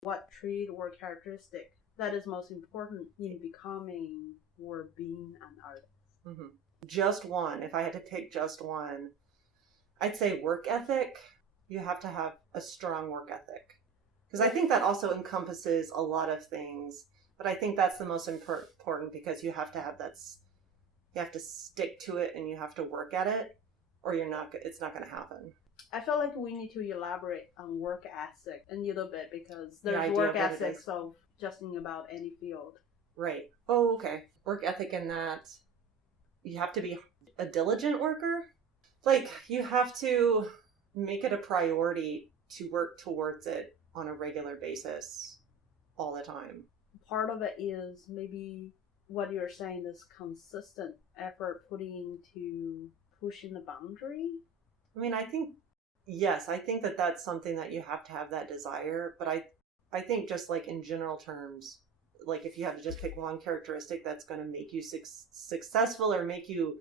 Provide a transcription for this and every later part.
what trait or characteristic that is most important in becoming or being an artist? Mm-hmm. Just one. If I had to pick just one, I'd say work ethic. You have to have a strong work ethic. Because I think that also encompasses a lot of things. But I think that's the most important because you have to have that. You have to stick to it and you have to work at it, or it's not going to happen. I feel like we need to elaborate on work ethic a little bit because there's work ethics of just in about any field. Right. Oh, okay. Work ethic in that you have to be a diligent worker. Like, you have to make it a priority to work towards it on a regular basis all the time. Part of it is maybe what you're saying, this consistent effort putting into pushing the boundary. I mean, I think that that's something that you have to have that desire. But I think just like in general terms, like if you have to just pick one characteristic that's going to make you successful or make you,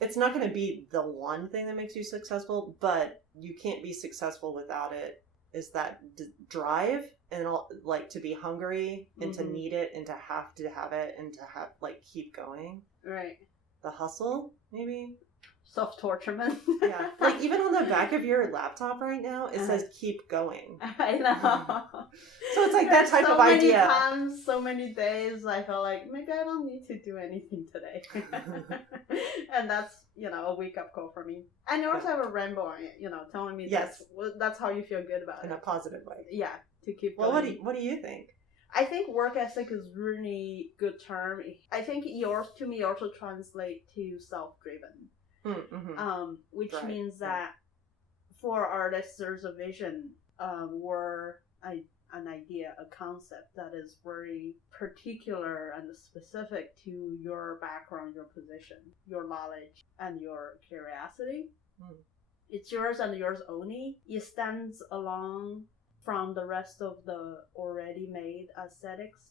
it's not going to be the one thing that makes you successful, but you can't be successful without it, is that drive and like to be hungry and to need it and to have it and to have like keep going. Right. The hustle, maybe. Self-torturement. Yeah. Like even on the back of your laptop right now, it says keep going. I know. So it's like that type of idea. So many times, so many days, I felt like maybe I don't need to do anything today. And that's, a wake-up call for me. And you also have a rainbow on it, telling me that's how you feel good about it. In a positive way. Yeah, to keep going. Well, what do you think? I think work ethic is really good term. I think yours, to me, also translate to self-driven. Mm-hmm. Which means that for artists, there's a vision or an idea, a concept that is very particular and specific to your background, your position, your knowledge, and your curiosity. It's yours and yours only. It stands alone from the rest of the already made aesthetics,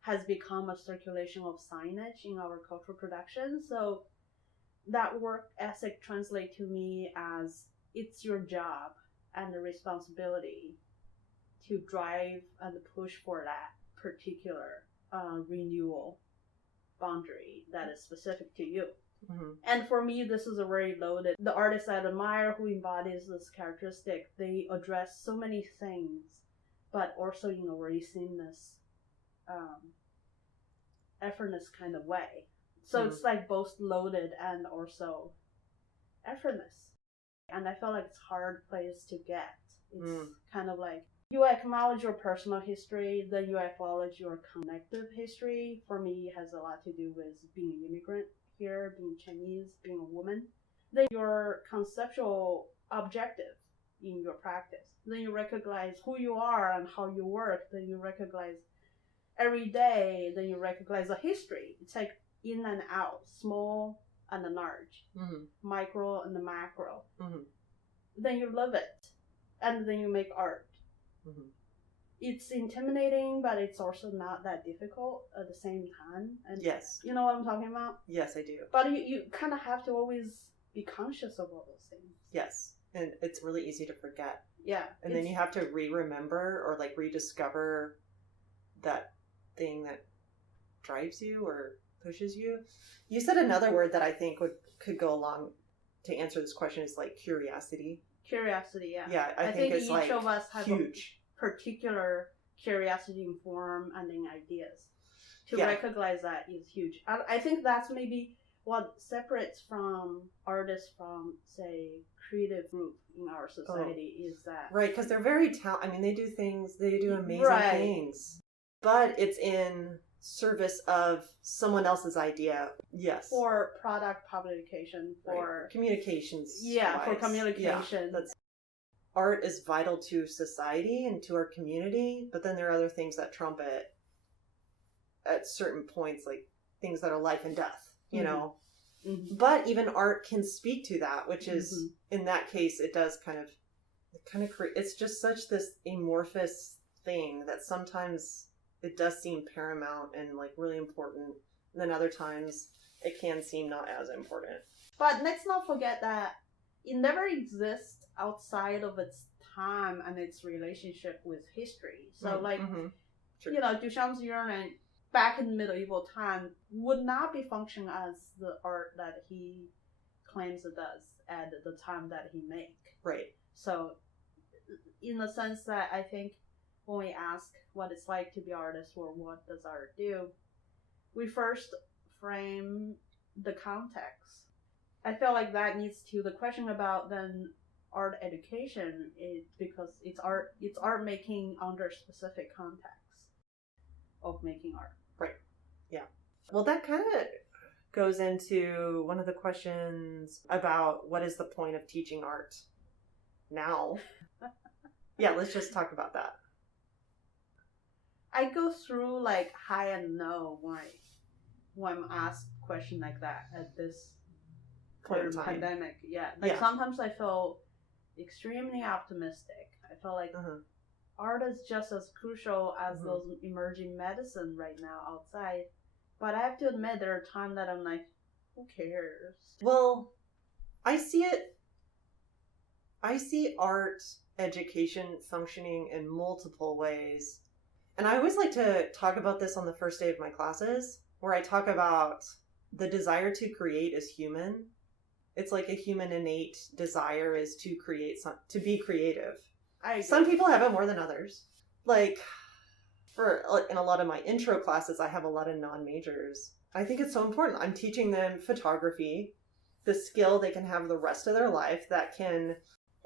has become a circulation of signage in our cultural production. So that work ethic translates to me as it's your job and the responsibility to drive and push for that particular renewal boundary that is specific to you. And for me, this is a very loaded. The artists I admire who embodies this characteristic, they address so many things, but also in a very seamless, effortless kind of way. So it's like both loaded and also effortless. And I feel like it's a hard place to get. It's kind of like you acknowledge your personal history, then you acknowledge your collective history. For me, it has a lot to do with being an immigrant here, being Chinese, being a woman. Then your conceptual objective in your practice. Then you recognize who you are and how you work. Then you recognize every day. Then you recognize the history. It's like in and out, small and large, micro and macro. Then you love it, and then you make art. It's intimidating, but it's also not that difficult at the same time. And yes. You know what I'm talking about? Yes, I do. But you kind of have to always be conscious of all those things. Yes, and it's really easy to forget. Yeah. And then you have to remember or like rediscover that thing that drives you or pushes you. You said another word that I think could go along to answer this question is like curiosity. Curiosity, yeah. Yeah, I think it's each like of us have huge. A particular curiosity in form and in ideas. To recognize that is huge. I think that's maybe what separates from artists from, say, creative group in our society is that. Right, because they're very talented. I mean, they do amazing things. But it's in service of someone else's idea. Yes. For product publication, for communications. Yeah, for communication. Yeah, art is vital to society and to our community, but then there are other things that trump it at certain points, like things that are life and death, you know. But even art can speak to that, which is, in that case, it does kind of create, it's just such this amorphous thing that sometimes it does seem paramount and like really important, and then other times it can seem not as important. But let's not forget that it never exists outside of its time and its relationship with history. So Sure. Duchamp's urine back in medieval time would not be functioning as the art that he claims it does at the time that he make. Right. So in the sense that I think when we ask what it's like to be artist or what does art do, we first frame the context. I feel like that needs to, the question about then art education is because it's art making under specific context of making art. Right. Yeah. Well, that kind of goes into one of the questions about what is the point of teaching art now. Yeah, let's just talk about that. I go through like high and low when I'm asked a question like that at this current pandemic. Yeah. Sometimes I feel extremely optimistic. I feel like art is just as crucial as those emerging medicine right now outside. But I have to admit there are times that I'm like, who cares? Well, I see art education functioning in multiple ways. And I always like to talk about this on the first day of my classes, where I talk about the desire to create is human. It's like a human innate desire is to create, to be creative. Some people have it more than others. Like, in a lot of my intro classes, I have a lot of non-majors. I think it's so important. I'm teaching them photography, the skill they can have the rest of their life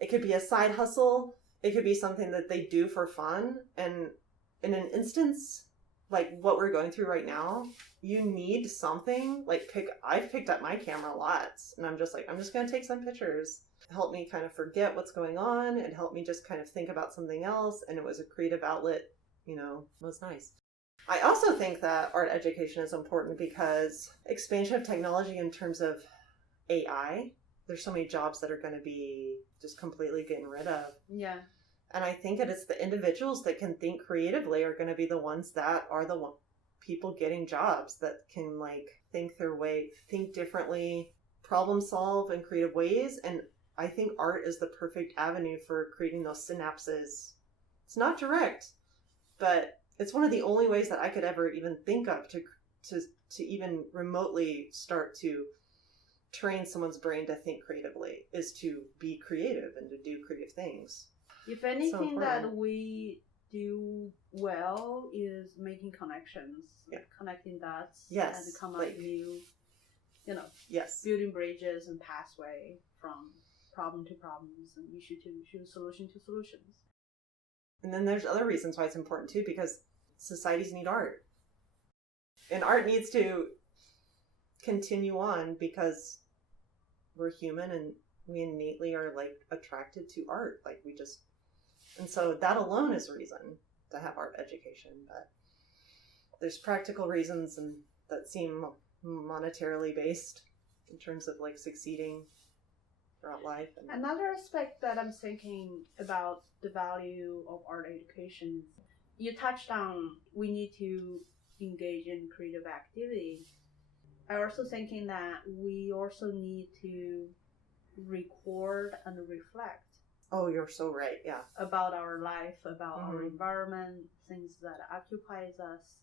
it could be a side hustle. It could be something that they do for fun. And in an instance like what we're going through right now, you need something I've picked up my camera lots, and I'm just going to take some pictures. Help me kind of forget what's going on and help me just kind of think about something else. And it was a creative outlet, was nice. I also think that art education is important because expansion of technology in terms of AI, there's so many jobs that are going to be just completely getting rid of. Yeah. And I think that it's the individuals that can think creatively are going to be the ones that are the people getting jobs that can think differently, problem solve in creative ways. And I think art is the perfect avenue for creating those synapses. It's not direct, but it's one of the only ways that I could ever even think of to even remotely start to train someone's brain to think creatively is to be creative and to do creative things. If anything that we do well is making connections, connecting dots, and come up new, building bridges and pathway from problem to problems and issue to issue, solution to solutions. And then there's other reasons why it's important too, because societies need art. And art needs to continue on because we're human and we innately are attracted to art. And so that alone is a reason to have art education. But there's practical reasons and that seem monetarily based in terms of succeeding throughout life. Another aspect that I'm thinking about the value of art education, you touched on we need to engage in creative activity. I'm also thinking that we also need to record and reflect. Oh, you're so right, yeah. About our life, about our environment, things that occupies us,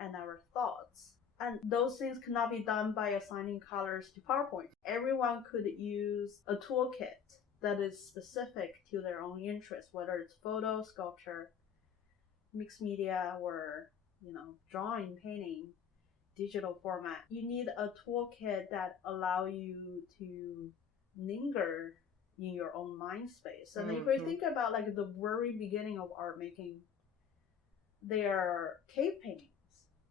and our thoughts. And those things cannot be done by assigning colors to PowerPoint. Everyone could use a toolkit that is specific to their own interest, whether it's photo, sculpture, mixed media, or drawing, painting, digital format. You need a toolkit that allow you to linger in your own mind space. And if we think about the very beginning of art making, they are cave paintings,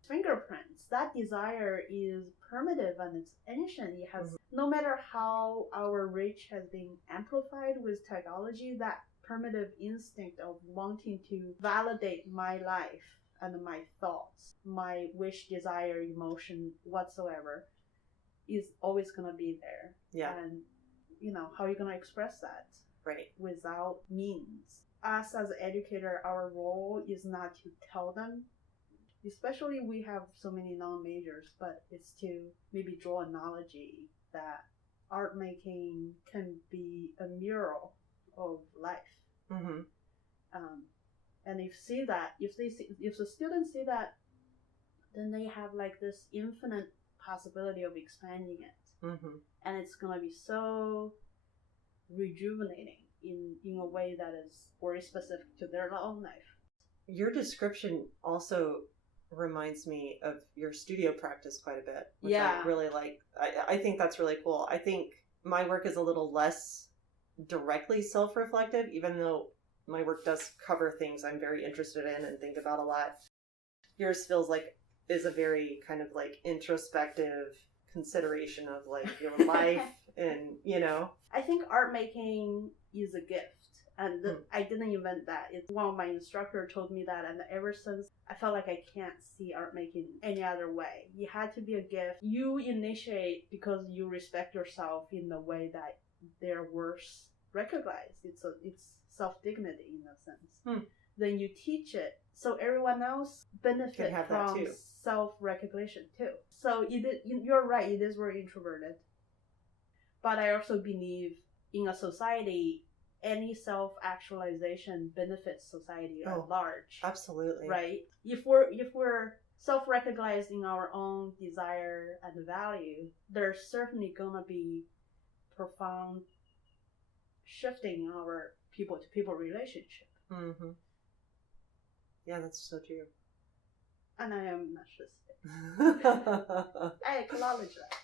fingerprints. That desire is primitive and it's ancient. It has no matter how our reach has been amplified with technology, that primitive instinct of wanting to validate my life and my thoughts, my wish, desire, emotion, whatsoever, is always going to be there. Yeah. And how are you going to express that? Right. Without means. Us as an educator, our role is not to tell them, especially we have so many non-majors, but it's to maybe draw analogy that art making can be a mural of life. Mm-hmm. And if the students see that, then they have like this infinite possibility of expanding it, Mm-hmm. and it's gonna be so rejuvenating in a way that is very specific to their own life. Your description also reminds me of your studio practice quite a bit, which Yeah. I really like. I think that's really cool. I think my work is a little less directly self-reflective, even though my work does cover things I'm very interested in and think about a lot. Yours feels like is a very kind of like introspective consideration of like your life and, you know. I think art making is a gift. And I didn't invent that. It's one of my instructors told me that, and ever since I felt like I can't see art making any other way. It had to be a gift. You initiate because you respect yourself in the way that their works recognized. It's self-dignity in a sense. Then you teach it so everyone else benefit from self-recognition too. So you're right, it is very introverted. But I also believe in a society, any self-actualization benefits society at large. Absolutely. Right? If we're self-recognized in our own desire and value, there's certainly gonna be profound shifting in our people-to-people relationship. Mm-hmm. Yeah, that's so true. And I am narcissistic. I acknowledge that.